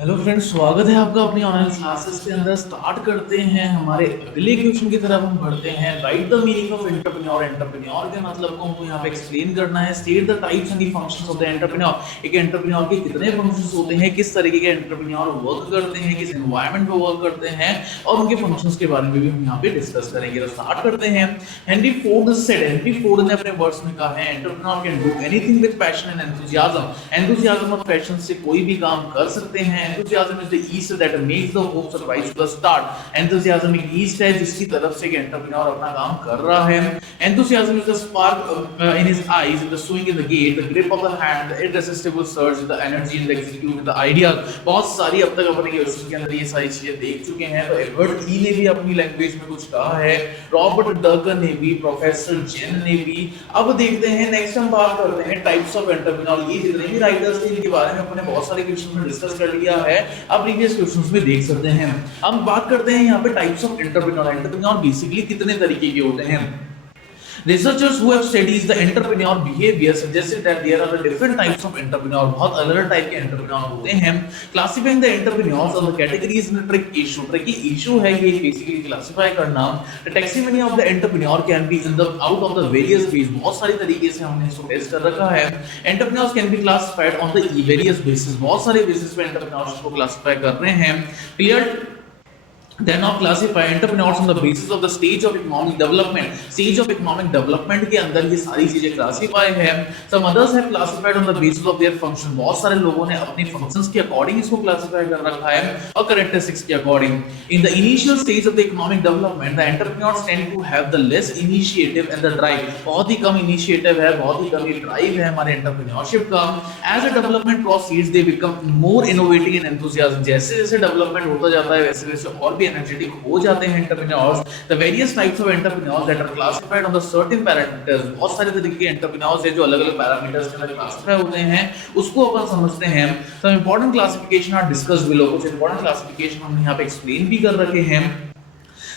Hello friends, स्वागत है आपका अपनी ऑनलाइन क्लासेस के अंदर। स्टार्ट करते हैं हमारे अगले क्वेश्चन की तरफ। हम बढ़ते हैं। Right the meaning of entrepreneur. Entrepreneur के मतलब को हमको यहाँ पे एक्सप्लेन करना है। State the types and the functions of the entrepreneur. एक एंटरप्रेन्योर के कितने फंक्शंस होते हैं, किस तरीके के एंटरप्रेन्योर वर्क करते हैं, किस एनवायरनमेंट में वर्क करते हैं, और उनके फंक्शंस के बारे में भी हम यहाँ पे डिस्कस करेंगे। तो स्टार्ट करते हैं। Henry Ford said, Henry Ford ने अपने वर्ड्स में कहा है, entrepreneur can do anything with passion and enthusiasm. Enthusiasm और पैशन से कोई भी काम कर सकते हैं। Enthusiasm is the yeast that makes the hopes rise to the start. Enthusiasm एक ईस्ट है जिसकी तरफ से एक एंटरप्रेन्योर अपना काम कर रहा है। Enthusiasm is the spark in his eyes, the swing in the gait, the grip of the hand, the irresistible surge, the energy in the execute the idea. बहुत सारी अब तक अपने क्वेश्चन के अंदर ये सारी चीजें देख चुके हैं। तो एडवर्ड ई ने भी अपनी लैंग्वेज में कुछ कहा है, रॉबर्ट डगन ने भी, प्रोफेसर जेन ने भी। अब देखते हैं, नेक्स्ट हम बात करते हैं टाइप्स ऑफ एंटरप्रेन्योर। ये जितने भी राइटर्स थे इनके बारे में अपने बहुत सारे क्वेश्चन में डिस्कस कर लिया है, अब प्रीवियस क्वेश्चंस में देख सकते हैं। हम बात करते हैं यहाँ पे types of entrepreneur. Entrepreneur basically कितने तरीके के होते हैं। Researchers who have studied the entrepreneur behavior suggested that there are different types of entrepreneur. बहुत अलग टाइप के entrepreneur होते हैं। Classifying the entrepreneurs on the categories in a trick issue. Tricky issue है ये basically classify करना। The taxonomy of the entrepreneur can be in the out of the various ways. बहुत सारी तरीके से हमने इसको टेस्ट कर रखा है। Entrepreneurs can be classified on the various basis. बहुत सारे basis पे entrepreneurs को classify कर रहे हैं। Clear They are now classify entrepreneurs on the basis of the stage of economic development. Stage of economic development के अंदर ये सारी चीजें classify है। Some others have classified on the basis of their function. बहुत सारे लोगों ने अपनी functions के according इसको classify कर रखा है और characteristics के according. In the initial stage of the economic development, the entrepreneurs tend to have the less initiative and the drive. बहुत ही कम initiative है, बहुत ही कम drive है हमारे entrepreneurship का। As the development proceeds, they become more innovative and enthusiastic. जैसे जैसे development होता जाता है वैसे वैसे और energetic हो जाते हैं entrepreneurs. The various types of entrepreneurs that are classified on the certain parameters. बहुत सारे तरीके के entrepreneurs हैं जो अलग-अलग parameters के अंदर classify होते हैं, उसको अपन समझते हैं। Some important classification are discussed below. कुछ important classification हमने यहाँ पे explain भी कर रखे हैं।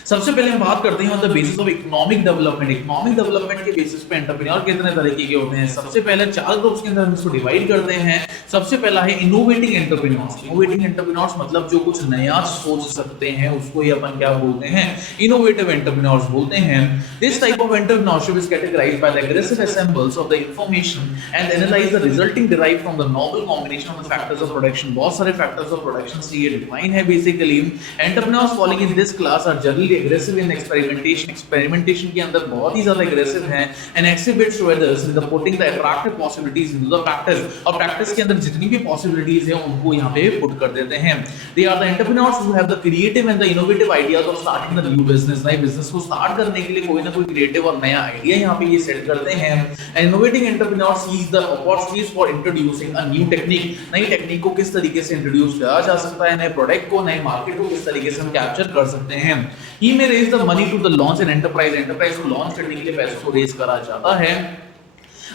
सबसे पहले हम बात करते हैं on the basis of economic development. Economic development के बेसिस पे एंटरप्रेन्योर कितने तरीके के होते हैं। सबसे पहले चार ग्रुप्स के अंदर हम इसको डिवाइड करते हैं। सबसे पहला है इनोवेटिंग एंटरप्रेन्योर्स। इनोवेटिंग एंटरप्रेन्योर्स मतलब जो कुछ नया सोच सकते हैं उसको ही अपन क्या बोलते हैं, इनोवेटिव एंटरप्रेन्योर्स बोलते हैं। This type of entrepreneurship is categorised by the aggressive assembles of the information and analyze the resulting derived from the novel combination of the factors of production। बहुत सारे factors of production से ये define है basically. Entrepreneurs following in this class are generally aggressive in experimentation। experimentation के अंदर बहुत ही ज्यादा aggressive हैं and exhibits to others in the putting the attractive possibilities into the practice। और practice के अंदर जितनी भी possibilities हैं उनको यहाँ पे put कर देते हैं। They are the entrepreneurs who have the creative and the innovative ideas of starting the new business। नए business को start करने के लिए कोई ना कोई creative और नया idea यहाँ पे ये set करते हैं। An innovating entrepreneur sees the opportunities for introducing a new technique। नई टेक्निक को किस तरीके से इंट्रोड्यूस किया जा सकता है, नए प्रोडक्ट को, नए मार्केट को किस तरीके से हम कैप्चर कर सकते हैं। He may raise the money to the launch an enterprise। enterprise को लॉन्च करने के लिए पैसों को रेज करा जाता है।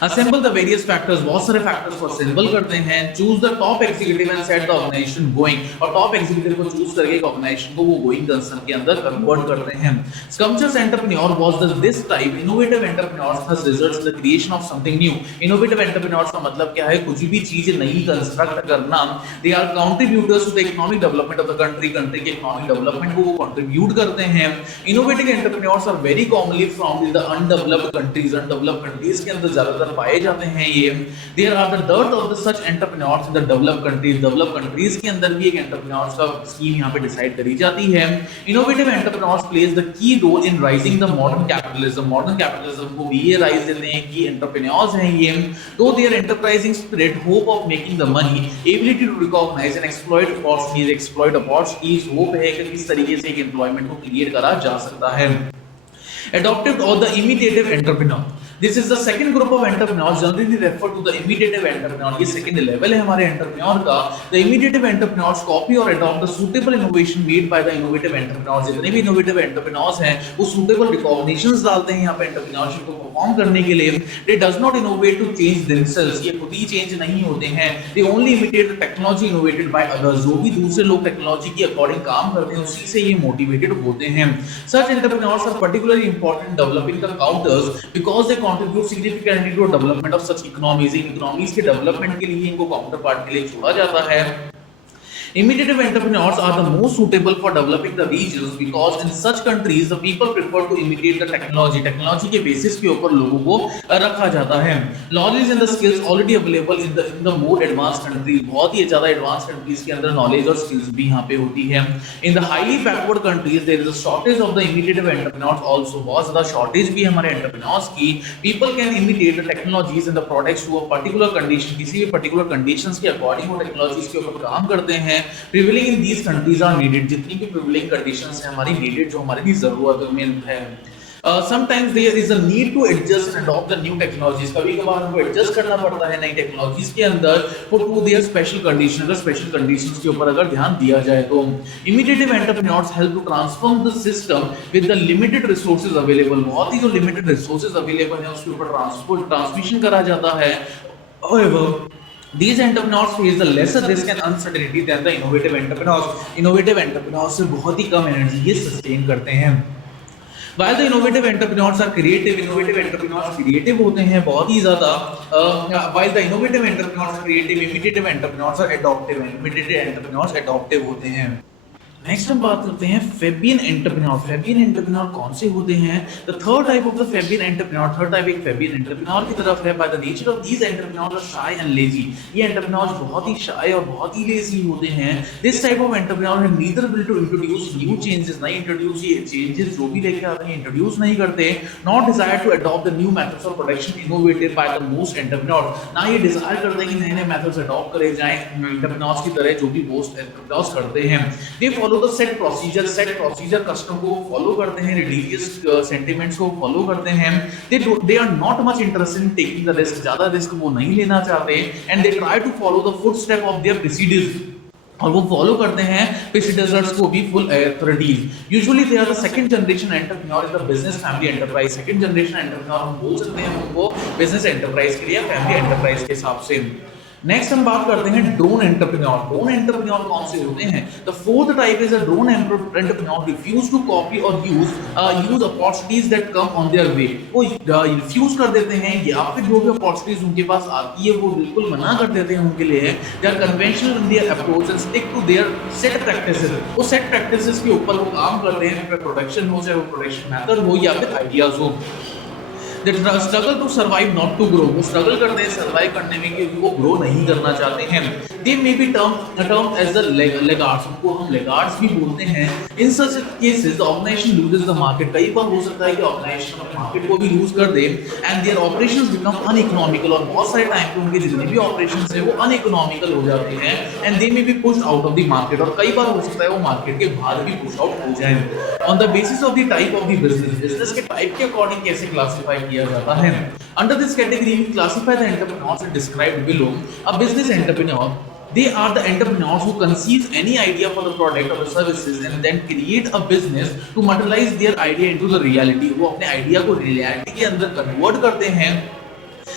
Assemble the various factors। बहुत सारे factors को assemble करते हैं। Choose the top executive and set the organization going। और top executive को choose करके एक organization को वो going concern के अंदर convert करते हैं। Scrumptious entrepreneur was this type। Innovative entrepreneurs thus results in the creation of something new। Innovative entrepreneurs का मतलब क्या है, कुछ भी चीज नई construct करना। They are contributors to the economic development of the country। country के economic development को वो contribute करते हैं। Innovative entrepreneurs are very commonly found in the undeveloped countries। undeveloped countries के अंदर ज्यादातर पाए जाते हैं ये। There are the dearth of the such entrepreneurs in the developed countries। developed countries के अंदर भी एक entrepreneurs का स्कीम यहाँ पे डिसाइड करी जाती है। Innovative entrepreneurs plays the key role in rising the modern capitalism। modern capitalism को भी ये राइज देते हैं कि entrepreneurs हैं ये। Though their enterprising spirit, hope of making the money, ability to recognize and exploit opportunities, hope है कि किस तरीके से एक employment को क्रिएट करा जा सकता है। Adoptive or the imitative entrepreneur। This is the second group of entrepreneurs generally referred to the imitative entrepreneur। ये second level है हमारे entrepreneur का। The imitative entrepreneurs copy or adopt the suitable innovation made by the innovative entrepreneurs। जितने भी innovative entrepreneurs हैं वो suitable recognitions डालते हैं यहाँ पे entrepreneurship को perform करने के लिए। They does not innovate to change themselves। ये खुद ही change नहीं होते हैं। They only imitate the technology innovated by others। जो भी दूसरे लोग technology के according काम करते हैं उसी से ये motivated होते हैं। Such entrepreneurs are particularly important in developing the counters because they contribute significantly to development of such economies। In economies के development के लिए इनको counterpart के लिए छोड़ा जाता है। Imitative entrepreneurs are the most suitable for developing the regions because in such countries the people prefer to imitate the technology. Technology के बेसिस के ऊपर लोगों को रखा जाता है. Knowledge and the skills already available in the more advanced countries. बहुत ही ज़्यादा एडवांस कंट्रीज के अंदर नॉलेज और स्किल्स भी यहाँ पे होती है. In the highly backward countries there is a shortage of the imitative entrepreneurs also. बहुत ज़्यादा shortage भी हमारे entrepreneurs की. People can imitate the technologies and the products to a particular condition. किसी भी particular conditions के according वो technologies के ऊपर काम करते हैं. Prevailing in these countries are needed. जितनी भी prevailing conditions हैं हमारी needed जो हमारी भी जरूरत है. Sometimes there is a need to adjust and adopt the new technologies. कभी कभार हमको adjust करना पड़ता है नई टेक्नोलॉजीज के अंदर to their special conditions. अगर special conditions के ऊपर अगर ध्यान दिया जाए तो imitative entrepreneurs help to transform the system with the limited resources available. बहुत ही जो limited resources available हैं उसके ऊपर transmission करा जाता है. However, these entrepreneurs face the lesser risk and uncertainty than the innovative entrepreneurs. Innovative entrepreneurs से बहुत ही कम एनर्जी ये सस्टेन करते हैं. While the innovative entrepreneurs are creative, innovative entrepreneurs creative होते हैं बहुत ही ज़्यादा. While the innovative entrepreneurs are creative, imitative entrepreneurs are adaptive. Imitative entrepreneurs adaptive होते हैं. नेक्स्ट हम बात करते हैं फेबियन एंटरप्रेन्योर. फेबियन एंटरप्रेन्योर कौन से होते हैं? The third type of the Fabian entrepreneur, third type एक फेबियन एंटरप्रेन्योर की तरफ है. By the nature of these entrepreneurs are shy and lazy. ये एंटरप्रेन्योर्स बहुत ही शाय और बहुत ही लेजी होते हैं. दिस टाइप ऑफ एंटरप्रेन्योर है neither will to introduce new changes, नहीं इंट्रोड्यूस ये चेंजेस जो भी लेके आते हैं इंट्रोड्यूस नहीं करते. Not desire to adopt the new methods of production innovated by the most entrepreneur. ना ये डिजायर करते हैं कि नए नए मेथड्स अडॉप्ट करे जाएं एंटरप्रेन्योर्स की तरह जो भी मोस्ट एंटरप्रेन्योर्स करते हैं. They follow the set procedure custom को फॉलो करते हैं, रिलीजियस सेंटिमेंट्स को फॉलो करते हैं. They are not much interested in taking the risk. ज्यादा रिस्क वो नहीं लेना चाहते. And they try to follow the footstep of their preceders, और वो फॉलो करते हैं प्रीसीडर्स को भी full authorities. Usually they are the second generation entrepreneur in the business family enterprise. Second generation entrepreneur हम बोल सकते हैं उनको बिजनेस एंटरप्राइज के लिए फैमिली एंटरप्राइज के हिसाब से. नेक्स्ट हम बात करते हैं ड्रोन एंटरप्रेन्योर. ड्रोन एंटरप्रेन्योर कौन से होते हैं? The fourth type is a drone entrepreneur refuse to copy और use opportunities that come on their way. वो रिफ्यूज कर देते हैं या फिर जो भी अपॉर्चुनिटीज उनके पास आती है वो बिल्कुल मना कर देते हैं उनके लिए. They are conventional in their approach and stick to their set practices. वो सेट प्रैक्टिसेस के ऊपर वो काम करते हैं, चाहे प्रोडक्शन हो, चाहे वो प्रोडक्शन मेथड हो या फिर आइडियाज हो. They struggle to survive, not to grow. वो struggle करते हैं survive करने में क्योंकि वो grow नहीं करना चाहते हैं. They may be termed as the laggards. उनको हम laggards भी बोलते हैं. In such cases, the organization loses the market. कई बार हो सकता है कि organization market को भी lose कर दे and their operations become uneconomical. और बहुत सारे टाइम पे उनके जितने भी operations हैं वो uneconomical हो जाते हैं and they may be pushed out of the market. और कई बार हो सकता है वो market के बाहर भी push out हो जाए. On the basis of the type of the business के type के according कैसे classify किया जाता है? Under this category we classify the entrepreneurs described below. A business entrepreneur, they are the entrepreneurs who conceive any idea for the product or the services and then create a business to materialize their idea into the reality. वो अपने idea को reality के अंदर convert करते हैं.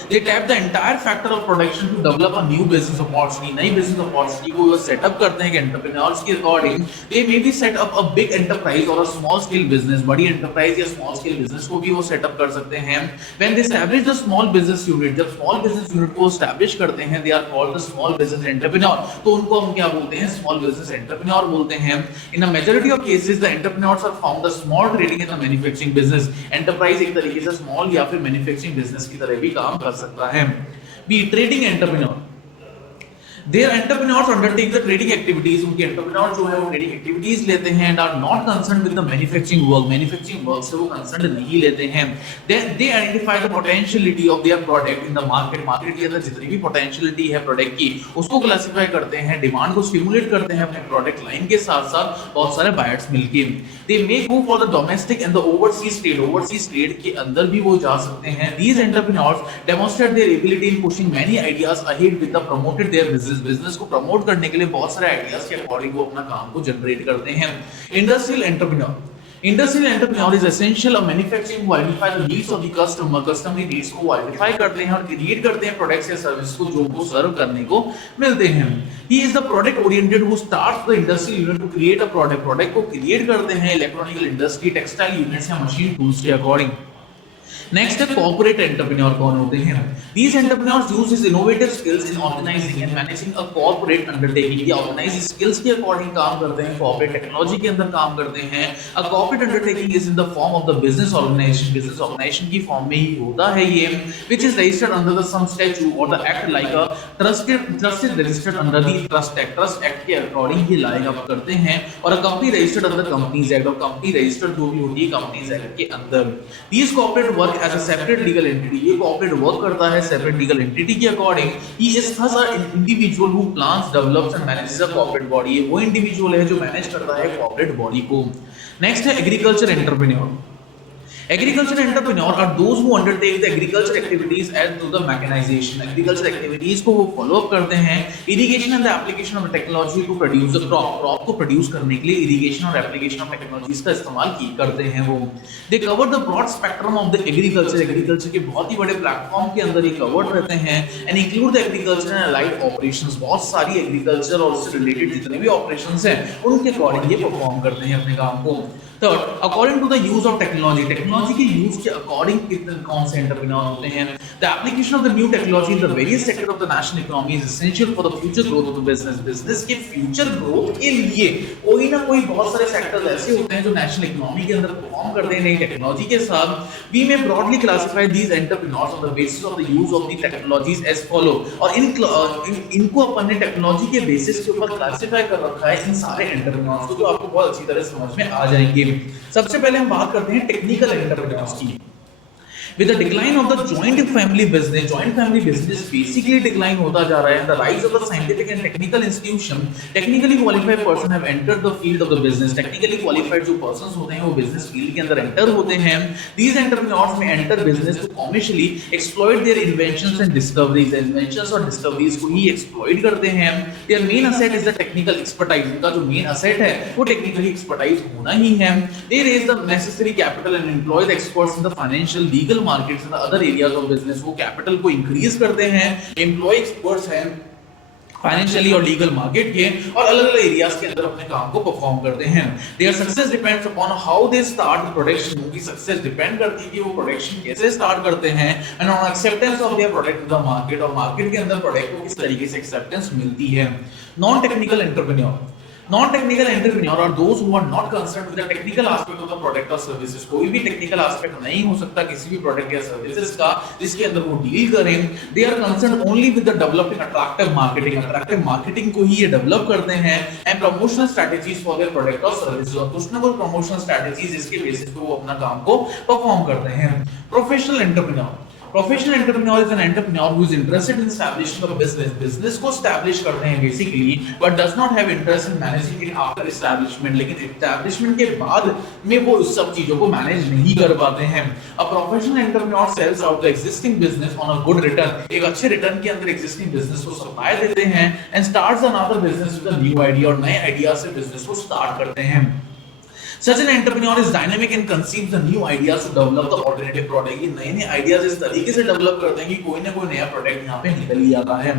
They tap the entire factor of production to develop a new business opportunity. नई business opportunity को वो सेटअप करते हैं कि entrepreneurs के according they may be set up a big enterprise or a small scale business. बड़ी enterprise या small scale business को भी वो सेटअप कर सकते हैं. When they establish the small business unit, जब small business unit को establish करते हैं, they are called the small business entrepreneur. तो उनको हम क्या बोलते हैं? Small business entrepreneur बोलते हैं. In a majority of cases, the entrepreneurs are found the small trading and the manufacturing business. Enterprise एक तरीके से small या फिर manufacturing business की तरह भी काम कर सकता है. Be trading entrepreneur. Their entrepreneurs undertake the trading activities. उनके entrepreneurs जो है वो trading activities लेते हैं and are not concerned with the manufacturing work. Manufacturing work से वो concerned नहीं लेते हैं. They identify the potentiality of their product in the market. Market के अंदर जितनी भी potentiality है product की उसको classify करते हैं, demand को stimulate करते हैं अपने product line के साथ साथ बहुत सारे buyers मिलके. They may go for the domestic and the overseas trade. Overseas trade के अंदर भी वो जा सकते हैं. These entrepreneurs demonstrate their ability in pushing many ideas ahead with the promoted their business को प्रमोट करने के लिए बहुत सारे आइडियाज के अकॉर्डिंग वो अपना काम को जनरेट करते हैं. Industrial entrepreneur is essential. A manufacturing को identify the needs of the customer की नीड्स को आइडेंटिफाई करते हैं और क्रिएट करते हैं प्रोडक्ट्स या सर्विस को जो उनको सर्व करने को मिलते हैं. He is the product oriented who starts the industrial unit to create a product को क्रिएट करते हैं इलेक्ट्रॉनिकल इंडस्ट्री, टेक्सटाइल यूनिट्स या मशीन टूल्स के अकॉर्डिंग. नेक्स्ट है कॉर्पोरेट एंटरप्रेन्योर कौन होते हैं? These entrepreneurs use his innovative skills in organizing and managing a corporate undertaking. ये ऑर्गेनाइज स्किल्स के अकॉर्डिंग काम करते हैं, कॉर्पोरेट टेक्नोलॉजी के अंदर काम करते हैं. A corporate undertaking is in the form of the business organization. Business organization की फॉर्म में ही होता है ये, which is registered under the some statute or the act like a trust is registered under the Trust Act. Trust Act के according ये line up करते हैं. और a company registered under the Companies Act और company registered जो भी होती है कंपनीज एक्ट के अंदर. These corporate work as a separate legal entity. ये कॉर्पोरेट वर्क करता है सेपरेट लीगल एंटिटी के according. He is thus a individual who plans, develops and manages a corporate body. ये वो इंडिविजुअल है जो मैनेज करता है कॉर्पोरेट बॉडी को. नेक्स्ट है agriculture entrepreneur. Agriculture entrepreneur are those who undertake the agriculture activities and do the mechanization. Agriculture activities को वो follow up करते हैं. Irrigation and the application of the technology to produce the crop. Crop को produce करने के लिए irrigation और application of technologies का इस्तेमाल करते हैं वो. They cover the broad spectrum of the agriculture. Agriculture के बहुत ही बड़े प्लेटफॉर्म के अंदर ये covered रहते हैं. And include the agriculture and allied operations. बहुत सारी agriculture और उससे related जितने भी operations हैं उनके अकॉर्डिंग ये परफॉर्म करते हैं अपने काम को. Third, according to the use of technology, technology के use के according कितने कौन से एंटरप्रेन्योर होते हैं? The application of the new technology in the various sector of the national economy is essential for the future growth of the business. Business के future growth के लिए कोई ना कोई बहुत सारे सेक्टर्स ऐसे होते हैं जो नेशनल इकोनॉमी के अंदर परफॉर्म करते हैं नई टेक्नोलॉजी के साथ. We may broadly classify these entrepreneurs on the basis of the use of the technologies as follow. और इनको अपन ने टेक्नोलॉजी के बेसिस के ऊपर क्लासिफाई कर रखा है इन सारे एंटरप्रेन्योर्स को, जो आपको बहुत अच्छी तरह समझ में आ जाएंगे. सबसे पहले हम बात करते हैं टेक्निकल एंटरप्रेन्योर्स की. With the decline of the joint family business basically decline होता जा रहा है. The rise of the scientific and technical institution, technically qualified person have entered the field of the business. Technically qualified जो persons होते हैं वो business field के अंदर enter होते हैं. These entrepreneurs may enter business to commercially exploit their inventions and discoveries. Inventions और discoveries को ही exploit करते हैं. Their main asset is the technical expertise. इनका जो main asset है वो technically expertise होना ही है. They raise the necessary capital and employ the experts in the financial, legal markets and other areas of business. वो capital को increase करते हैं, एम्प्लॉय एक्सपर्ट्स हैं फाइनेंशियली और लीगल मार्केट के, और अलग अलग एरियाज के अंदर अपने काम को परफॉर्म करते हैं. Their success depends upon how they start production. उनकी सक्सेस डिपेंड करती है कि वो प्रोडक्शन कैसे स्टार्ट करते हैं, and on acceptance of their product in the market. और मार्केट के अंदर प्रोडक्ट को किस तरीके से एक्सेप्टेंस मिलती है. Non technical entrepreneur. Non-technical entrepreneur are those who are not concerned with the technical aspect of the product or services. कोई भी technical aspect नहीं हो सकता किसी भी product या services का जिसके अंदर वो deal करें. They are concerned only with the developing attractive marketing. Attractive marketing को ही ये develop करते हैं, and promotional strategies for their product or services. और कुछ ना कुछ promotional strategies जिसके basis पे वो अपना काम को perform करते हैं. Professional entrepreneur. Professional entrepreneur is an entrepreneur who is interested in establishing a business. Business को establish करते हैं basically, but does not have interest in managing it after establishment. लेकिन establishment के बाद में वो उस सब चीजों को manage नहीं कर पाते हैं. A professional entrepreneur sells out the existing business on a good return. एक अच्छे return के अंदर existing business को supply देते हैं, and starts another business with a new idea. और नए idea से business को start करते हैं. Such an entrepreneur is dynamic and conceives the new ideas to develop the alternative product. ये नए ideas इस तरीके से develop करते हैं कि कोई ना कोई नया product यहाँ पे निकल ही आता है.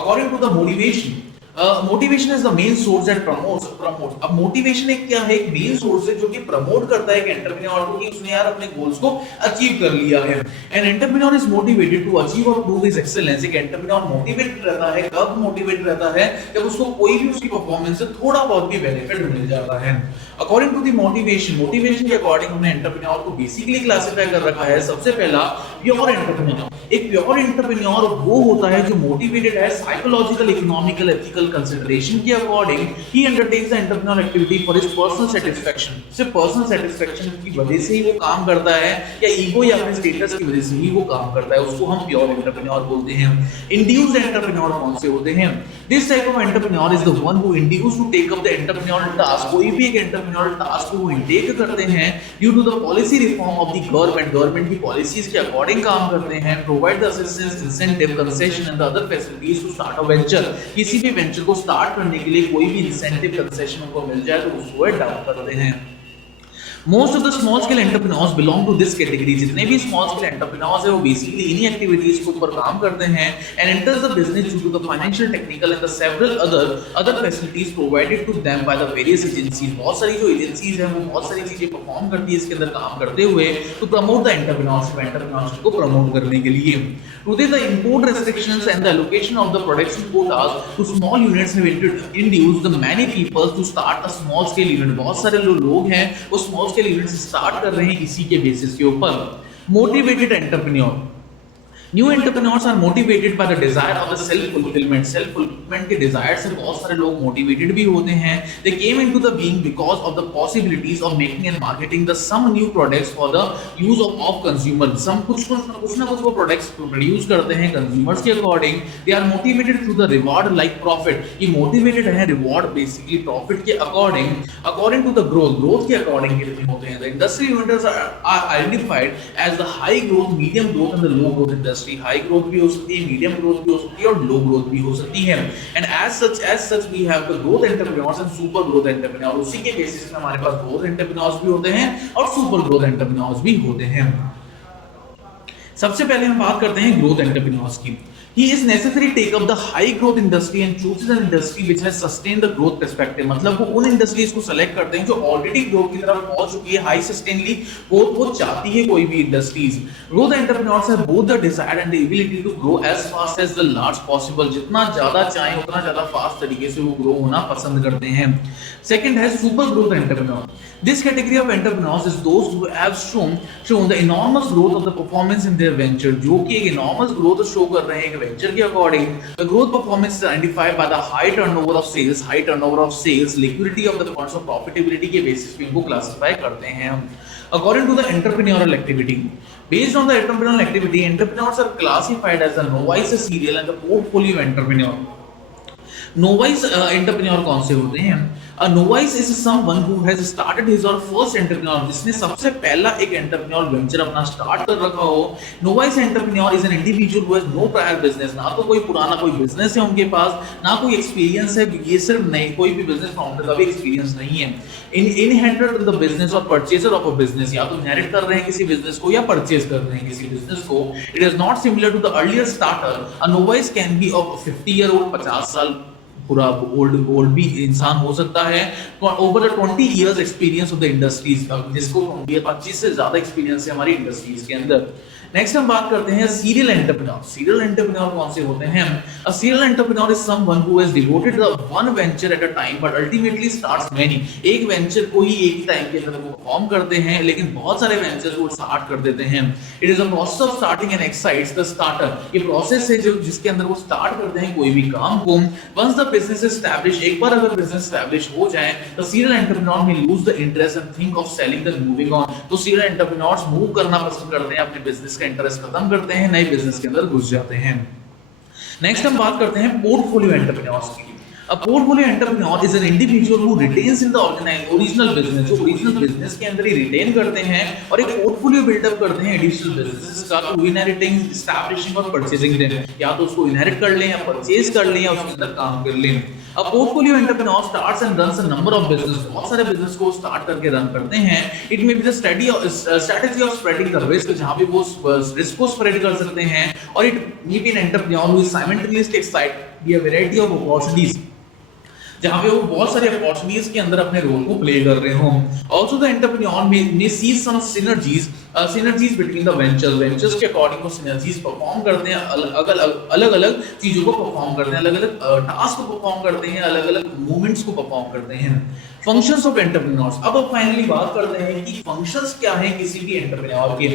According to the motivation, motivation is the main source that promote. अब मोटिवेशन एक क्या है, एक मेन सोर्स है जो कि प्रमोट करता है एक एंटरप्रेन्योर को कि उसने यार अपने गोल्स को अचीव कर लिया है. An entrepreneur is motivated to achieve और प्रूव हिज एक्सीलेंस. एक एंटरप्रेन्योर मोटिवेटेड रहता है, कब मोटिवेटेड रहता है, जब उसको कोई भी उसकी परफॉर्मेंस से थोड़ा बहुत भी बेनिफिट मिल जाता है. अकॉर्डिंग टू द मोटिवेशन के अकॉर्डिंग हमने एंटरप्रेन्योर को बेसिकली क्लासिफाई कर रखा है. सबसे पहला प्योर एंटरप्रेन्योर. एक प्योर एंटरप्रेन्योर वो होता है जो मोटिवेटेड है साइकोलॉजिकल, इकोनॉमिकल, एथिकल कंसीडरेशन के according. He undertakes the entrepreneur activity for his personal satisfaction. सिर्फ पर्सनल सेटिस्फैक्शन की वजह से ही वो काम करता है, या ईगो या अपने स्टेटस की वजह से ही वो काम करता है, उसको हम प्योर एंटरप्रेन्योर बोलते हैं. इंड्यूस्ड एंटरप्रेन्योर कौन से होते हैं? This type of entrepreneur is the one who induce to take up the entrepreneurial task. कोई भी एक एंटरप्रेन्योरल टास्क को वो इंटेक करते हैं due to the policy reform of the government. Government की पॉलिसीज के अकॉर्डिंग काम करते हैं. Provide the assistance, incentive, concession and other facilities to start a venture. किसी भी वेंचर को स्टार्ट करने के लिए कोई भी इंसेंटिव, कंसेशन उनको मिल जाए तो उसको अडॉप्ट करते हैं. Most of the small scale entrepreneurs belong to this category. जितने भी स्मॉल स्केल एंटरप्रेन्योर्स है वो बेसिकली इन्हीं एक्टिविटीज के ऊपर काम करते हैं and enters the business due to the financial, technical and the several other facilities provided to them by the various agencies. बहुत सारी जो एजेंसीज हैं वो बहुत सारी चीजें परफॉर्म करती है इसके अंदर काम करते हुए टू प्रमोट द एंटरप्रेन्योरशिप को प्रमोट करने के लिए। Today the import restrictions and the allocation of the production quotas to small units have induced the many people to start a small scale unit। बहुत सारे लोग हैं वो स्मॉल स्केल यूनिट स्टार्ट कर रहे हैं इसी के बेसिस के ऊपर। Motivated entrepreneur, new entrepreneurs are motivated by the desire of the self fulfilment. Self fulfilment के डिजायर से बहुत सारे लोग मोटिवेटेड भी होते हैं। They came into the being because of the possibilities of making and marketing the some new products for the use of consumer. Some कुछ ना कुछ वो प्रोडक्ट्स प्रोड्यूस करते हैं कंज्यूमर्स के according. They are motivated through the reward like profit. ये motivated है reward basically profit के अकॉर्डिंग टू द ग्रोथ के अकॉर्डिंग होते हैं। The industry units are identified as the high growth, medium growth and the low growth industry. High growth भी हो सकती है, मीडियम ग्रोथ भी हो सकती है और लो ग्रोथ भी हो सकती है। And as such we have the growth entrepreneurs and super growth entrepreneurs. उसी के बेसिस पे हमारे पास ग्रोथ एंटरप्रेन्योर्स भी होते हैं और सुपर ग्रोथ एंटरप्रेन्योर्स भी होते हैं। सबसे पहले हम बात करते हैं ग्रोथ एंटरप्रेन्योर्स की। He is necessary take up the high growth industry and chooses an industry which has sustained the growth perspective। मतलब वो उन इंडस्ट्रीज को सेलेक्ट करते हैं जो ऑलरेडी ग्रोथ की तरफ पहुंच चुकी है, हाई सस्टेनली वो चाहती है कोई भी industries. Growth entrepreneurs have both the desire and the ability to grow as fast as the large possible. जितना ज्यादा चाहे उतना ज्यादा फास्ट तरीके से वो ग्रो होना पसंद करते हैं। सेकंड है super growth entrepreneur. This category of entrepreneurs is those who have shown the enormous growth of the performance in their venture। जो कि एक enormous growth शो कर रहे हैं वेंचर के according. The growth performance is identified by the high turnover of sales, liquidity of the funds और profitability के basis पे इनको क्लासिफाई करते हैं हम। According to the entrepreneurial activity, based on the entrepreneurial activity, entrepreneurs are classified as the novice, serial and the portfolio entrepreneur। Novice entrepreneur कौन से होते हैं? A novice is someone who has started his or first entrepreneur, जिसने सबसे पहला एक entrepreneur venture अपना start कर रखा हो। Novice entrepreneur is an individual who has no prior business। ना तो कोई पुराना कोई बिजनेस है उनके पास, ना कोई एक्सपीरियंस है। ये सिर्फ नहीं, कोई भी बिजनेस फाउंडर का भी एक्सपीरियंस नहीं है। इनहेरिटेड द बिजनेस और परचेजर ऑफ अ बिजनेस, या तो इनहेरिट कर रहे हैं किसी बिजनेस को या परचेज कर रहे हैं किसी बिजनेस को। It is not similar to the earlier starter. A novice can be of 50 year old, 50 साल पूरा ओल्ड भी इंसान हो सकता है। Over the 20 years experience of the industries, जिसको 25 से ज्यादा एक्सपीरियंस है हमारी इंडस्ट्रीज के अंदर। नेक्स्ट हम बात करते हैं सीरियल एंटरप्रेन्योर। सीरियल एंटरप्रेन्योर कौन से होते हैं? A serial entrepreneur is someone who has devoted the one venture at a time but ultimately starts many. एक वेंचर को ही एक ही टाइम के अंदर वो परफॉर्म करते हैं, लेकिन बहुत सारे वेंचर्स वो स्टार्ट कर देते हैं। It is a process of starting and excites the starter. ये प्रोसेस है जो जिसके अंदर वो स्टार्ट करते हैं कोई भी काम को। Once the business is establish, एक बार अगर बिजनेस एस्टैब्लिश हो जाए तो सीरियल एंटरप्रेन्योर में lose the interest and think of selling the moving on. तो सीरियल एंटरप्रेन्योर्स मूव करना पसंद करते हैं, अपने बिजनेस का इंटरेस्ट खत्म करते हैं, नए बिजनेस के अंदर घुस जाते हैं। नेक्स्ट हम बात करते हैं पोर्टफोलियो एंटरप्रेन्योर्स की। A portfolio entrepreneur is an individual who retains in the original business, जो ओरिजिनल बिजनेस के अंदर ही रिटेन करते हैं और एक पोर्टफोलियो बिल्डअप करते हैं एडिशनल बिजनेसेस का, तो इनहेरिटिंग, एस्टैब्लिशिंग और परचेजिंग दें, या तो उसको इनहेरिट कर लें या परचेज कर लें या उसके अंदर काम कर लें। A portfolio entrepreneur starts and runs a number of business, बहुत सारे बिजनेस को स्टार्ट करके रन करते हैं। It may be the strategy of spreading the risk, जहाँ पे वो रिस्क को स्प्रेड कर सकते हैं, और it may be an entrepreneur who is simultaneously excited a variety of opportunities, जहां पे वो बहुत सारे अपॉर्चुनिटीज के अंदर अपने रोल को प्ले कर रहे हों। Also the entrepreneur may see some synergies between the ventures के अकॉर्डिंग वो सिनर्जीज परफॉर्म करते हैं, अलग अलग चीजों को परफॉर्म करते हैं, अलग अलग टास्क को परफॉर्म करते हैं, अलग अलग मूवमेंट्स को परफॉर्म करते हैं। Functions of entrepreneurs. अब फाइनली बात करते हैं कि फंक्शंस क्या हैं किसी भी एंटरप्रेन्योर के।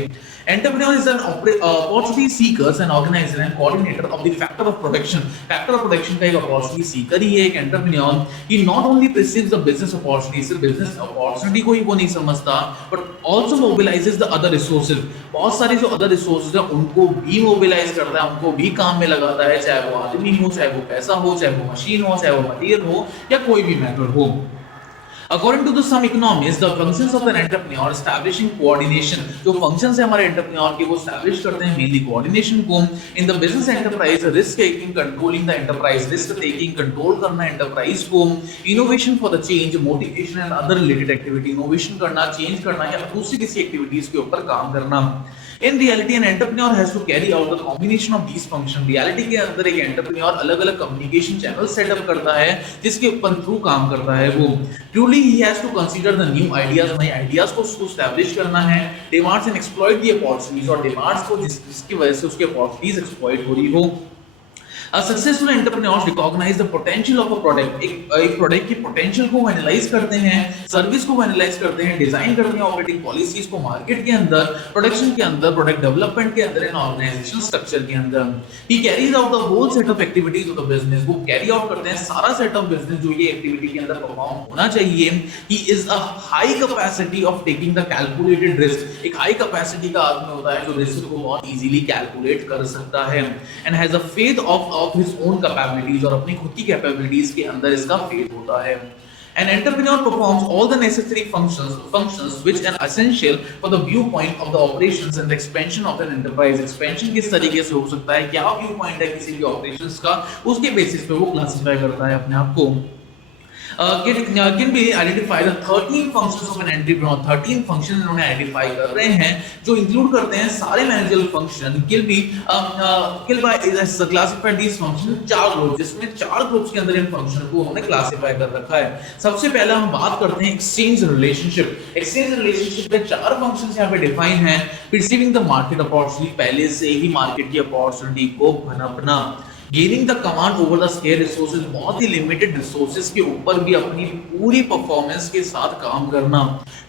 Entrepreneur is an opportunity seekers and organiser and coordinator of the factor of production. Factor of production का एक अपॉर्चुनिटी सीकर ही है एक entrepreneur. He not only perceives the business opportunity, सिर्फ बिजनेस अपॉर्चुनिटी को ही वो नहीं समझता, but also mobilises the other resources. बहुत सारे जो अदर रिसोर्सेज है उनको भी मोबिलाइज करता है, उनको भी काम में लगाता है, चाहे वो आदमी हो, चाहे वो पैसा हो, चाहे वो मशीन हो, चाहे वो मटेरियल हो या कोई भी मेथड हो। According to the some economists, the functions of an entrepreneur establishing coordination, जो functions है हमारे entrepreneur के वो establish करते हैं mainly coordination को in the business enterprise, risk taking, controlling the enterprise, risk taking, control करना enterprise को, innovation for the change, motivation and other related activity, innovation करना, change करना या दूसरी किसी activities के ऊपर काम करना. In reality, an entrepreneur has to carry out the combination of these functions. Reality के अंदर एक entrepreneur अलग-अलग communication channel setup करता है जिसके ऊपर through काम करता है वो. Truly, he has to consider the new ideas, नए ideas को establish करना है, demands and exploit the opportunities और demands को जिसकी वजह से उसके opportunities exploit हो रही हो. A successful entrepreneurs recognize the potential of a product. एक प्रोडक्ट की पोटेंशियल को एनालाइज करते हैं, सर्विस को एनालाइज करते हैं, डिजाइन करते हैं ऑपरेटिंग पॉलिसीज को मार्केट के अंदर, प्रोडक्शन के अंदर, प्रोडक्ट डेवलपमेंट के अंदर, एंड ऑर्गेनाइजेशन स्ट्रक्चर के अंदर. He carries out the whole set of activities of the business. वो कैरी आउट करते हैं सारा सेट ऑफ बिजनेस जो ये एक्टिविटी के अंदर परफॉर्म होना चाहिए. He is a high capacity of taking the calculated risk. एक हाई कैपेसिटी का आदमी होता है जो रिस्क को बहुत इजीली कैलकुलेट कर सकता है, and has a faith of his own capabilities और अपनी खुद की कैपेबिलिटीज के अंदर इसका फेथ होता है. An entrepreneur performs all the necessary functions which are essential for the viewpoint of the operations and the expansion of an enterprise. Expansion किस तरीके से हो सकता है, क्या viewpoint है किसी भी operations का, उसके बेसिस पे वो क्लासिफाई करता है अपने आप को. Can be identify the 13 functions of an entrepreneur. 13 functions इन्होंने आइडेंटिफाई कर रहे हैं जो इंक्लूड करते हैं सारे managerial function. Can by classified these functions चार ग्रुप, जिसमें चार ग्रुप्स के अंदर इन फंक्शन को उन्होंने क्लासिफाई कर रखा है. सबसे पहले हम बात करते हैं एक्सचेंज रिलेशनशिप. एक्सचेंज रिलेशनशिप में चार फंक्शंस यहाँ पे डिफाइन हैं. परसीविंग द मार्केट अपॉर्चुनिटी, पहले से ही मार्केट की अपॉर्चुनिटी को भनपना. Gaining the command over the scarce resources, बहुत ही लिमिटेड रिसोर्सेज के ऊपर भी अपनी पूरी परफॉर्मेंस के साथ काम करना.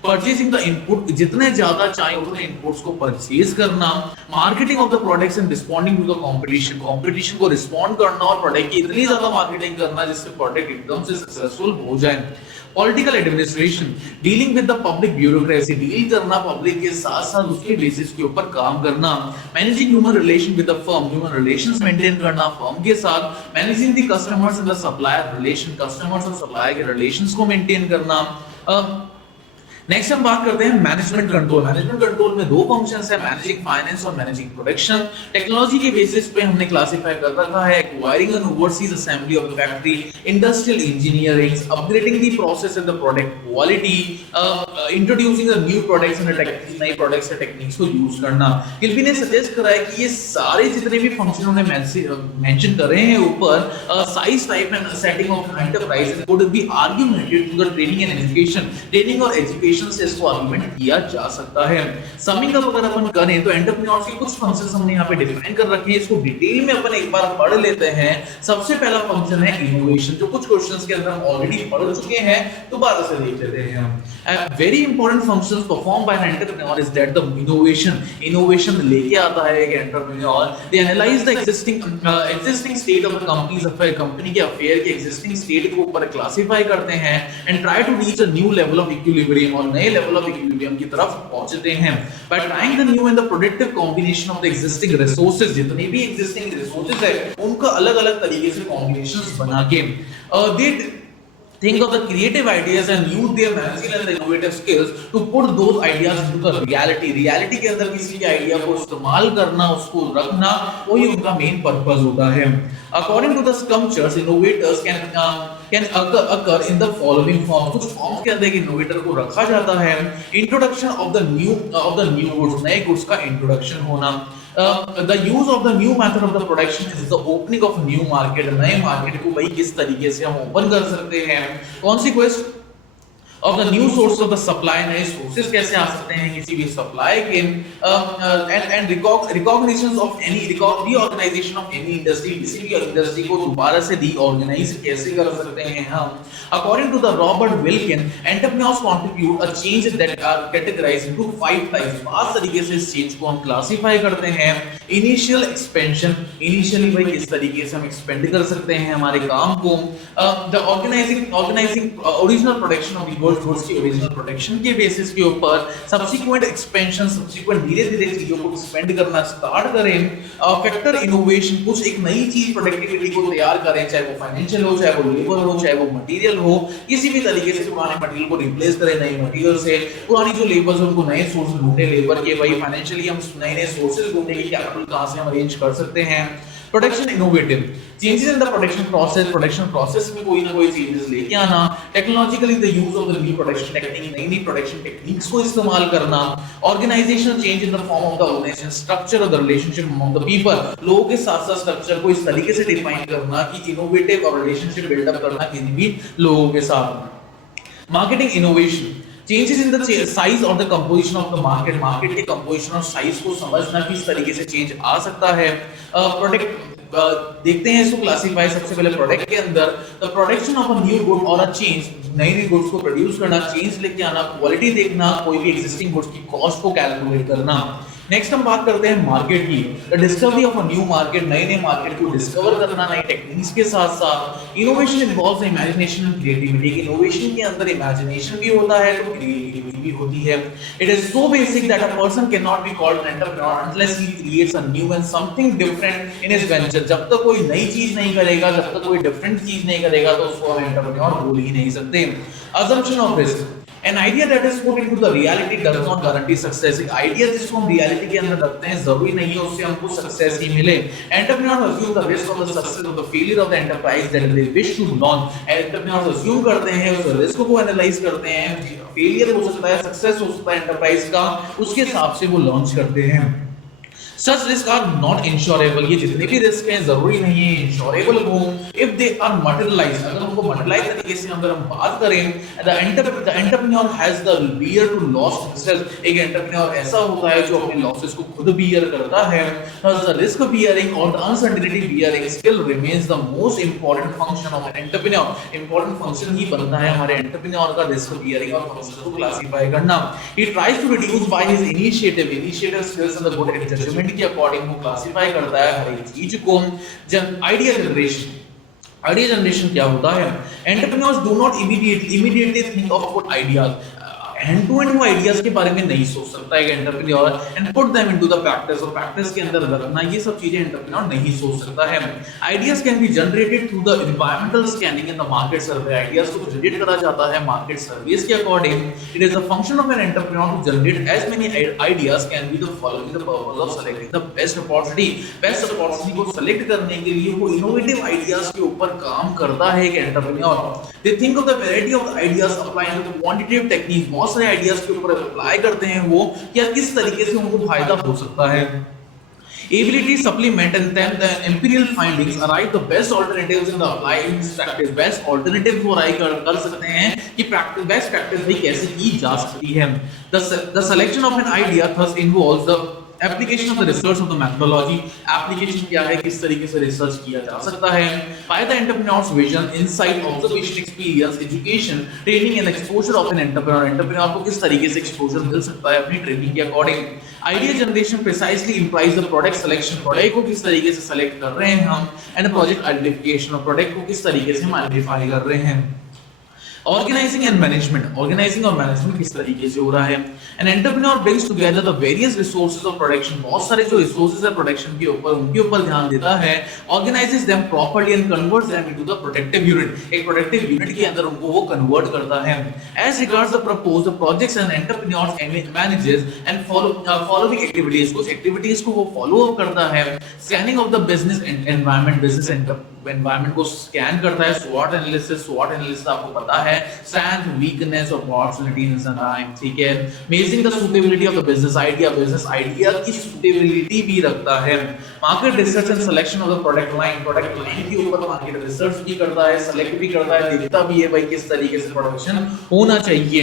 परचेसिंग द इनपुट, जितने ज्यादा चाहे उतने इनपुट्स को परचेज करना. Marketing of the products and responding to the competition, competition को रिस्पोंड करना और प्रोडक्ट की इतनी ज्यादा मार्केटिंग करना जिससे प्रोडक्ट एकदम से सक्सेसफुल हो जाए. Political administration, dealing with the public bureaucracy, deal करना पब्लिक के साथ साथ उसके बेसिस के ऊपर काम करना. Managing human relation with the firm, human relations maintain करना फर्म के साथ. Managing the customers and the supplier relation, customers और सप्लायर के रिलेशंस को मेंटेन करना. नेक्स्ट हम बात करते हैं मैनेजमेंट कंट्रोल. मैनेजमेंट कंट्रोल में दो फंक्शंस है, मैनेजिंग फाइनेंस और मैनेजिंग प्रोडक्शन. टेक्नोलॉजी के बेसिस पे हमने क्लासिफाई कर रखा है acquiring and overseas assembly of the factory, industrial engineering, upgrading the process and the product quality, introducing the new products and नए प्रोडक्ट्स एंड टेक्निक्स को use करना. किल्बी ने सजेस्ट करा है कि ये सारे जितने भी फंक्शन उन्होंने मेंशन करे हैं ऊपर, size type and setting of enterprise could be argumented to the training and education. Training और एजुकेशन से इसको आर्गुमेंट किया जा सकता है. समिंग अप अगर अपन करें तो एंटरप्रेन्योर्स के कुछ फंक्शंस हमने यहाँ पे डिफाइन कर रखे हैं, इसको डिटेल में अपन एक बार पढ़ लेते हैं. सबसे पहला फंक्शन है इनोवेशन, जो कुछ क्वेश्चंस के अंदर हम ऑलरेडी पढ़ चुके हैं, दोबारा से देख लेते हैं हम. Very important functions perform by an entrepreneur is that the innovation. Innovation लेके आता है एक entrepreneur. They analyse the existing state of the companies affair, company के अफेयर के एग्जिस्टिंग स्टेट को ऊपर क्लासिफाई करते हैं and try to reach a new level of equilibrium, और नए लेवल ऑफ इक्विलिब्रियम की तरफ पहुंचते हैं. By trying the new and the productive combination of the existing resources, जितने भी एग्जिस्टिंग रिसोर्सेज है उनका अलग-अलग तरीके से कॉम्बिनेशंस बना के दे think of the creative ideas and use their managerial and the innovative skills to put those ideas into the reality. reality के अंदर किसी के आइडिया को इस्तेमाल करना, उसको रखना, वही उनका मेन पर्पस होता है. According to the sculptures, innovators can occur in the following forms. कुछ फॉर्म्स के अंदर इनोवेटर को रखा जाता है. Introduction of the new goods, नए गुड्स का इंट्रोडक्शन होना. The use of the new method of the production is the opening of a new market. नए मार्केट को भाई किस तरीके से हम ओपन कर सकते हैं. Consequence of the new source of the supply, नए सोर्सेज कैसे आ सकते हैं किसी भी सप्लाई के. and recognition of any reorganization of any industry, किसी भी इंडस्ट्री को दोबारा से रीऑर्गेनाइज कैसे कर सकते हैं हम. According to the Robert Wilkin, entrepreneurs contribute a change that are categorized into 5 types. 5 तरीके से इस चेंज को हम क्लासिफाई करते हैं. इनिशियल एक्सपेंशन, इनिशियली भाई किस तरीके से हम एक्सपेंड कर सकते हैं हमारे काम को. The organising original production of goods की ओरिजिनल प्रोडक्शन के बेसिस के ऊपर सब्सिक्वेंट एक्सपेंशन, सब्सिक्वेंट धीरे-धीरे चीजों को एक्सपेंड करना स्टार्ट करें, फैक्टर इनोवेशन, कुछ एक नई चीज प्रोडक्टिविटी को तैयार करें, चाहे वो फाइनेंशियल हो, चाहे वो लेबर हो, चाहे वो मटेरियल हो, किसी भी तरीके से पुराने मटेरियल को रिप्लेस करें नए मटेरियल से, पुरानी जो लेबर्स है उनको नए सोर्स ढूंढे लेबर के, भाई फाइनेंशियली हम नए सोर्सेज ढूंढने की कैपिटल कहां से हम अरेंज कर सकते हैं। Production innovative, changes in the production process में कोई ना कोई चेंजेस लेके आना, technologically the use of the new production technique, नई प्रोडक्शन टेक्निक्स को इस्तेमाल करना, organisational change in the form of the organisation structure of the relationship among the people, लोगों के साथ साथ स्ट्रक्चर को इस तरीके से डिफाइन करना कि इनोवेटिव और रिलेशनशिप बिल्डअप करना किसी भी लोगों के साथ। Marketing innovation, changes in the size और the composition of the market के कंपोजिशन और साइज को समझना किस तरीके से चेंज आ सकता है। प्रोडक्ट देखते हैं इसको क्लासिफाई, सबसे पहले प्रोडक्ट के अंदर the production of a new good और अ चेंज, नई गुड्स को प्रोड्यूस करना, चेंज लेके आना, क्वालिटी देखना, कोई भी एग्जिस्टिंग गुड्स की कॉस्ट को कैलकुलेट करना। नेक्स्ट हम बात करते हैं मार्केट की, the discovery of a new market, नए मार्केट को डिस्कवर करना नई टेक्निक्स के साथ साथ। Innovation involves imagination and creativity, innovation के अंदर इमेजिनेशन भी होता है तो क्रिएटिविटी भी होती है। It is so basic that a person can not be called an entrepreneur unless he creates a new and something different in his venture. जब तक कोई नई चीज नहीं करेगा, जब तक कोई डिफरेंट चीज नहीं करेगा तो उसको हम एंटरप्रेन्योर बोल ही नहीं सकते। Assumption of risk, an idea that is put into the reality does not guarantee success। एक आइडिया जिसको हम रियलिटी के अंदर रखते हैं जरूरी नहीं है उससे हमको सक्सेस ही मिले। Entrepreneur assume the risk of the success of the failure of the enterprise that they wish to launch। Entrepreneur assume करते हैं, उस रिस्क को एनालाइज करते हैं, फेलियर हो सकता है, सक्सेस हो सकता है एंटरप्राइज का, उसके हिसाब से वो लॉन्च करते हैं। Such risks are not insurable, ये जितने भी रिस्क हैं जरूरी नहीं है इंश्योरेबल हो। If they are materialized, अगर उनको materialize तरीके से अगर हम बात करें, the entrepreneur has the bear to loss himself। एक एंटरप्रेन्योर ऐसा होता है जो अपने लॉसेस को खुद बियर करता है। Thus the risk bearing or the uncertainty bearing still remains the most important function of an entrepreneur। important function ही बनता है हमारे एंटरप्रेन्योर का रिस्क बियरिंग और फंक्शन को क्लासिफाई करना। He tries to reduce by his initiative skills and the good judgment के according वो classify करता है हर एक चीज को। आइडिया जनरेशन क्या होता है? Entrepreneurs do not immediately think of good ideas, and to and वो आइडियाज के बारे में नहीं सोच सकता है entrepreneur, and put them into the practice, और प्रैक्टिस के अंदर रखना, ये सब चीजें एंटरप्रेन्योर नहीं सोच सकता है। Ideas can be generated through the environmental scanning in the market survey. Ideas को जनरेट करा जाता है मार्केट सर्वेस के according. It is the function of an entrepreneur to generate as many ideas can be the following the purpose of selecting the best opportunity को select करने के लिए वो इनोवेटिव आइडियाज के ऊपर काम करता है एक entrepreneur. They think of the variety of ideas applying the quantitative techniques, बहुत सारे आइडियाज के ऊपर अप्लाई करते हैं वो, क्या किस तरीके से उनको फायदा हो सकता है। Ability supplement and then the empirical findings arrive the best alternatives in the applied practice। best alternatives वो arrive कर सकते हैं कि practice best practice भी कैसे की जा सकती है। The selection of an idea thus involves the application of the research of the methodology। application क्या है, किस तरीके से रिसर्च किया जा सकता है। by the entrepreneur's vision, insight, observation, experience, education, training and exposure of an entrepreneur को किस तरीके से एक्सपोजर मिल सकता है अपनी ट्रेनिंग के according. Idea generation precisely implies the product selection, product को किस तरीके से सेलेक्ट कर रहे हैं हम, एंड प्रोजेक्ट आइडेंटिफिकेशन, और प्रोडक्ट को किस तरीके से हम आइडेंटिफाई कर रहे हैं। ऑर्गेनाइजिंग एंड मैनेजमेंट, ऑर्गेनाइजिंग और मैनेजमेंट किस तरीके से हो रहा है। An entrepreneur brings together the various resources of production, बहुत सारे जो रिसोर्सेज है प्रोडक्शन के ऊपर उनके ऊपर ध्यान देता है। Organises them properly and converts them into the productive unit, एक प्रोडक्टिव यूनिट के अंदर उनको वो कन्वर्ट करता है। As regards the proposed projects and entrepreneurs manages and following activities, कुछ एक्टिविटीज को वो फॉलो अप करता है। Scanning of the business environment, business environment को स्कैन करता है। स्वॉट एनालिसिस आपको पता है, strength, weakness, opportunities and time, ठीक है। Measuring the suitability of the business idea की सूटेबिलिटी भी रखता है। Market research and selection of the product line के ऊपर मार्केट रिसर्च भी करता है, सेलेक्ट भी करता है, देखता भी है भाई किस तरीके से प्रोडक्शन होना चाहिए।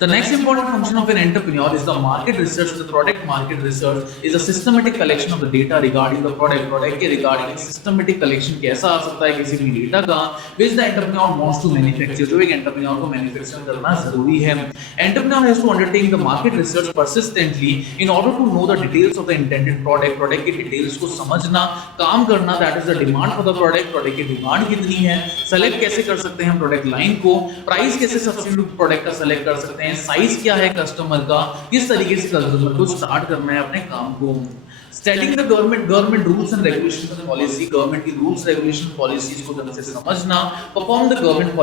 The next important function of an entrepreneur is the market research. The product market research is a systematic collection of the data regarding the product. Product के regarding systematic collection कैसा आ सकता है किसी भी data का, which the entrepreneur wants to manufacture. जो एक entrepreneur को manufacture करना जरूरी है. Entrepreneur has to undertake the market research persistently in order to know the details of the intended product. Product की details को समझना, काम करना. That is the demand for the product. Product की demand कितनी है? Select कैसे कर सकते हैं product line को? Price कैसे substitute product का select कर सकते हैं? साइज क्या है कस्टमर का, किस तरीके से कस्टमर को स्टार्ट करना है अपने काम को. Studying the government rules and regulations and policy. Government की रूल्स रेगुलेशन पॉलिसीज को ढंग से समझना. Perform the government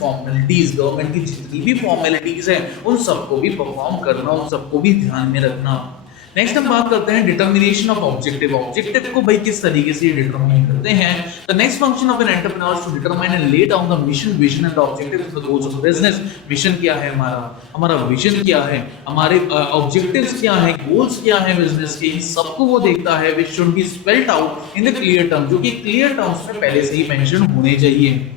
formalities. Government की जितनी भी फॉर्मेलिटीज है उन सबको भी परफॉर्म करना, उन सबको भी ध्यान में रखना. नेक्स्ट हम बात करते हैं डिटर्मिनेशन ऑफ ऑब्जेक्टिव. ऑब्जेक्टिव को भाई किस तरीके से डिटरमाइन करते हैं. The next function of an entrepreneur to determine and lay down the mission, vision and objectives of the goals of business. Mission क्या है हमारा विजन क्या है, हमारे ऑब्जेक्टिव्स क्या है, गोल्स क्या है बिजनेस के, सबको वो देखता है. Which should be spelled out in the clear term, जो कि क्लियर टर्म्स में पहले से ही मेंशन होने चाहिए.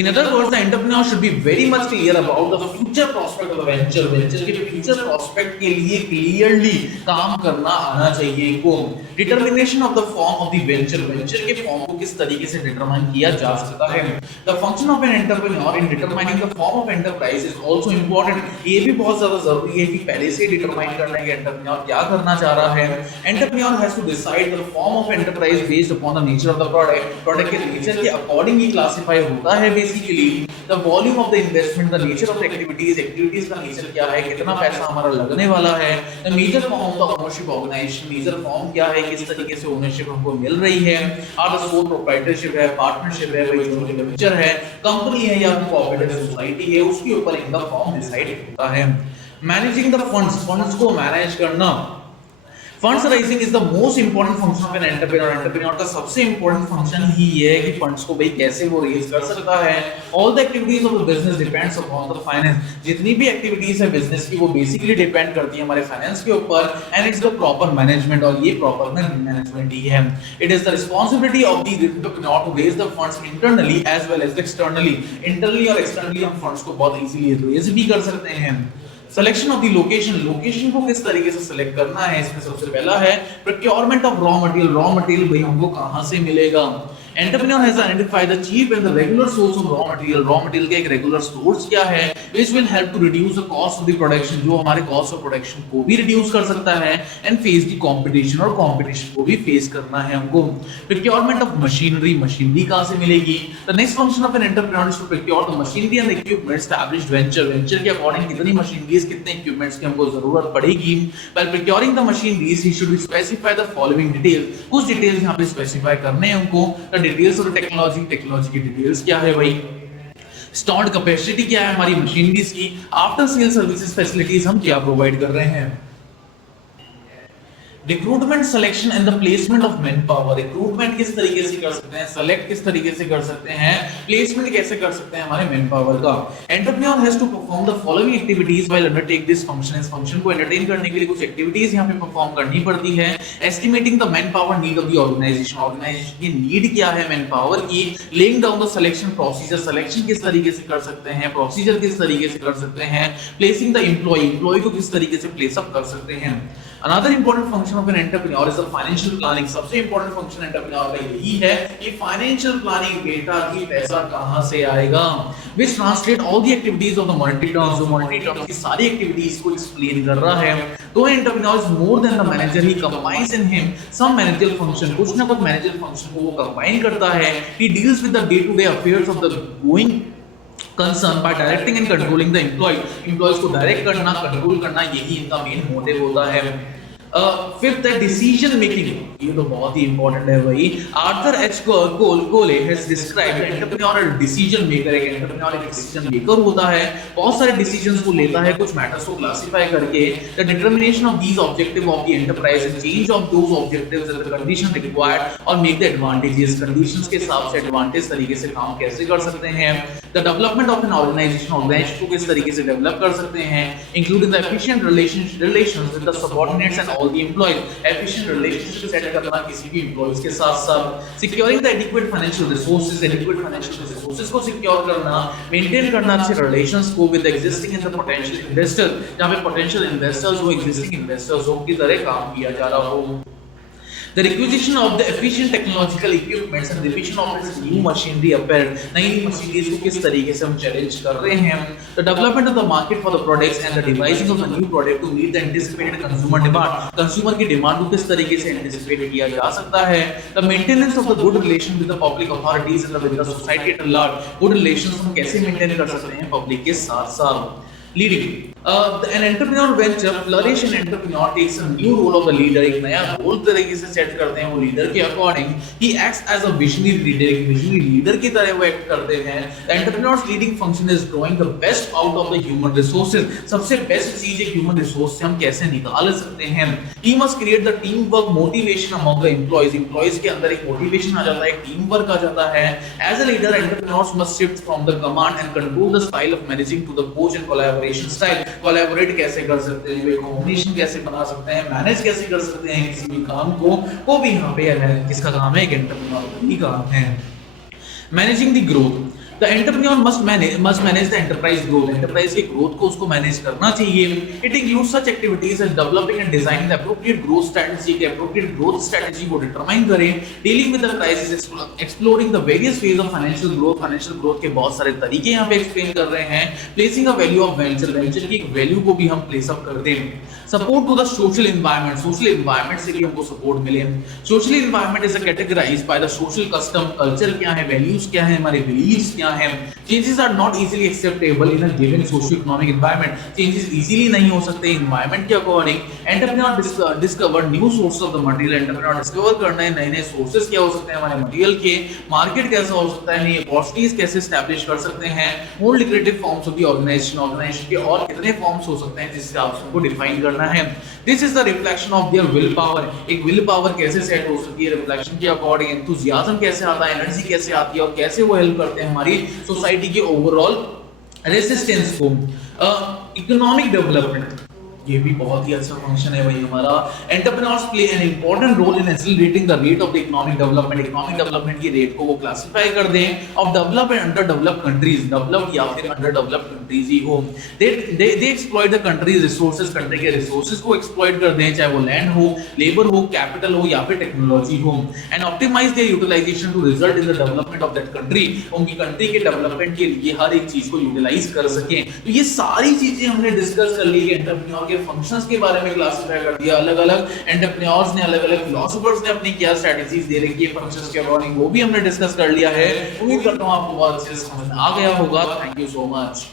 In other words, the entrepreneur should be very much clear about the future prospect of the venture. Venture के future prospect के लिए clearly काम करना आना चाहिए इनको. Determination of the form of the venture. Venture के form को किस तरीके से determine किया जा सकता है. The function of an entrepreneur in determining the form of enterprise is also important. ये भी बहुत ज़्यादा जरूरी है कि पहले से determine करना है कि entrepreneur क्या करना चाह रहा है. Entrepreneur has to decide the form of enterprise based upon the nature of the product. Product के nature के according ही classify होता है. Basically, the volume of the investment, the nature of the activities का nature क्या है, कितना पैसा हमारा लगने वाला है. The major form of the ownership organization, major form क्या है, किस तरीके से ownership हमको मिल रही है. और the sole proprietorship है, partnership है, भाई joint venture है, company है या cooperative society है, उसके ऊपर इनका form decide होता है. Managing the funds को manage करना. Funds rising is the most important function of an entrepreneur. Entrepreneur का सबसे इंपॉर्टेंट फंक्शन ही ये है कि फंड्स को भाई कैसे वो रेज कर सकता है. All the activities of the business depends upon the finance. जितनी भी एक्टिविटीज है बिजनेस की वो बेसिकली डिपेंड करती है हमारे फाइनेंस के ऊपर. And it's the proper management, और ये प्रॉपर मैनेजमेंट ही है. It is the responsibility of the entrepreneur to raise the funds internally as well as externally. Internally और एक्सटर्नली हम फंड्स को बहुत इजीली रेज भी कर सकते हैं. सिलेक्शन ऑफ द लोकेशन को किस तरीके से सिलेक्ट करना है, इसमें सबसे पहला है प्रोक्योरमेंट ऑफ रॉ मटेरियल भाई हमको कहां से मिलेगा. Entrepreneur has identified the cheap and the regular source of raw material. Raw material का एक regular source क्या है, which will help to reduce the cost of the production, जो हमारे cost of production को भी reduce कर सकता है. And face the competition, और competition को भी face करना है हमको. Procurement of machinery कहाँ से मिलेगी. The next function of an entrepreneur is to procure the machinery and equipment established venture के according कितनी machineries, कितने equipments की हमको जरूरत पड़ेगी. While procuring the machineries, he should specify the following details. कुछ details यहाँ पे specify करने हैं हमको. डिटेल्स और टेक्नोलॉजी की डिटेल्स क्या है भाई. स्टोर्ड कैपेसिटी क्या है हमारी मशीनरीज की. आफ्टर सेल सर्विसेज फैसिलिटीज हम क्या प्रोवाइड कर रहे हैं. Recruitment, selection and the placement of man power. Recruitment किस तरीके से कर सकते हैं, सेलेक्ट किस तरीके से कर सकते हैं, प्लेसमेंट कैसे कर सकते हैं हमारे मैन पावर का. Entrepreneur has to perform the following activities while undertake this function. इस फंक्शन को एंटरटेन करने के लिए कुछ एक्टिविटीज यहां पे परफॉर्म करनी पड़ती है. Estimating the manpower need of the organisation की नीड क्या है मैन पावर की. Laying down the selection procedure, selection किस तरीके से कर सकते हैं, प्रोसीजर किस तरीके से कर सकते हैं. प्लेसिंग द एम्प्लॉय को किस तरीके से प्लेस अप कर सकते हैं. Another important function of an entrepreneur is the financial planning. सबसे important function entrepreneur का यही है कि financial planning, बेटा कि पैसा कहाँ से आएगा. Which translate all the activities of the monetary terms. जो monetary terms की सारी activities को explain कर रहा है. Though entrepreneur is more than the manager, he combines in him some managerial function. कुछ ना कुछ managerial function को वो combine करता है. He deals with the day-to-day affairs of the going concern by directing and controlling the employees को direct करना, control करना, यही इनका मेन मोटिव होता है. फिफ्थ है डिसीजन मेकिंग. ये तो बहुत ही इंपॉर्टेंट है भाई. Arthur H Cole has described entrepreneur as decision maker. एक एंटरप्रेन्योर एक डिसीजन मेकर होता है, बहुत सारे डिसीजंस को लेता है, कुछ मैटर्स को क्लासिफाई करके. The determination of these objective of the enterprise and change of those objectives at the condition required और मेक द एडवांटेजेस. कंडीशंस के हिसाब से एडवांटेज तरीके से काम कैसे कर सकते हैं. The development of an organisation को किस तरीके से डेवलप कर सकते हैं, including the efficient relations with the subordinates and all the employees, efficient relationship set करना किसी भी एम्प्लॉइज के साथ securing the adequate financial resources को सिक्योर करना, मेंटेन करना अच्छे रिलेशंस को with existing and the potential investor, जहां पे पोटेंशियल इन्वेस्टर्स हो एग्जिस्टिंग इन्वेस्टर्स हो की तरह काम किया जा रहा हो। The requisition of the efficient technological equipments and the revision of its new machinery apparent, नई मशीनरीज को किस तरीके से हम चैलेंज कर रहे हैं। The development of the market for the products and the devising of the new product to meet the anticipated consumer demand, consumer की डिमांड को किस तरीके से एंटिसिपेट किया जा सकता है। The maintenance of the good relation with the public authorities and with the society at large, good relations हम कैसे मेंटेन कर सकते हैं पब्लिक के साथ। Leading an entrepreneur venture flourish and entrepreneur takes a new role of the leader, एक नया role तरीके से सेट करते हैं वो लीडर के according. he acts as a visionary leader, एक विजनरी लीडर की तरह वो एक्ट करते हैं। the entrepreneur's leading function is drawing the best out of the human resources, सबसे बेस्ट चीज एक ह्यूमन रिसोर्स से हम कैसे निकाल सकते हैं। he must create the teamwork motivation among the employees के अंदर एक मोटिवेशन आ जाता है, एक टीम वर्क आ जाता है। as a leader entrepreneurs must shift from the command and control the style of managing to the coach and collaboration style, collaborate कैसे कर सकते हैं, कॉम्बिनेशन कैसे बना सकते हैं, मैनेज कैसे कर सकते हैं किसी भी काम को, वो भी यहाँ पे है किसका काम है, एक एंटरप्रेन्योर का काम है। Managing the growth, The entrepreneur must manage the enterprise growth. Enterprise की growth को उसको manage करना चाहिए। It includes such activities as developing and designing the appropriate growth strategy, के appropriate growth strategy को determine करें, dealing with the crisis, exploring the various phases of financial growth के बहुत सारे तरीके यहाँ पे explain कर रहे हैं, placing a value of venture की value को भी हम place up कर दें। Support to the social environment से भी हमको support मिले। Social environment is categorized by the social custom, culture क्या है, values क्या है, हमारे beliefs क्या है। Changes are not easily acceptable in a given socio-economic environment. Changes easily नहीं हो सकते environment के according. Entrepreneur discover new sources of the material. Entrepreneur discover करना है नए sources क्या हो सकते हैं हमारे material के, market कैसा हो सकता है, नई opportunities कैसे establish कर सकते हैं, more lucrative forms of the organization के और कितने forms हो सकते हैं जिससे आप सबको define करना है। This is the reflection of their willpower. एक willpower कैसे set हो सकती है reflection के according, enthusiasm कैसे आता है, energy कैसे आती है और कैसे वो help करते हैं हमारी सोसाइटी के ओवरऑल रेसिस्टेंस को। इकोनॉमिक डेवलपमेंट ये भी बहुत ही अच्छा फंक्शन है भाई हमारा। Entrepreneurs play an important role in accelerating the rate of the economic development की रेट को वो क्लासिफाई कर दें of developed and underdeveloped countries, developed या फिर अंडर डेवलप्ड कंट्रीज ही हो। They exploit the countries resources, country के रिसोर्सेज को एक्सप्लॉइट कर दें, चाहे वो लैंड हो, लेबर हो, कैपिटल हो या फिर टेक्नोलॉजी हो, and optimise their utilisation to result in the development of that country, उनकी कंट्री के डेवलपमेंट के लिए हर एक चीज को यूटिलाइज कर सकें। तो ये सारी चीजें हमने डिस्कस कर ली। एंटरप्रेन्योर फंक्शंस के बारे में क्लासिफाई कर दिया, अलग-अलग एंटरप्रेन्योर्स ने, अलग-अलग फिलोसोफर्स ने अपनी क्या स्ट्रेटजीज दे रखी है फंक्शंस के अकॉर्डिंग, वो भी हमने डिस्कस कर लिया है। उम्मीद करता हूं आपको बहुत अच्छे से समझ आ गया होगा। Thank you so much.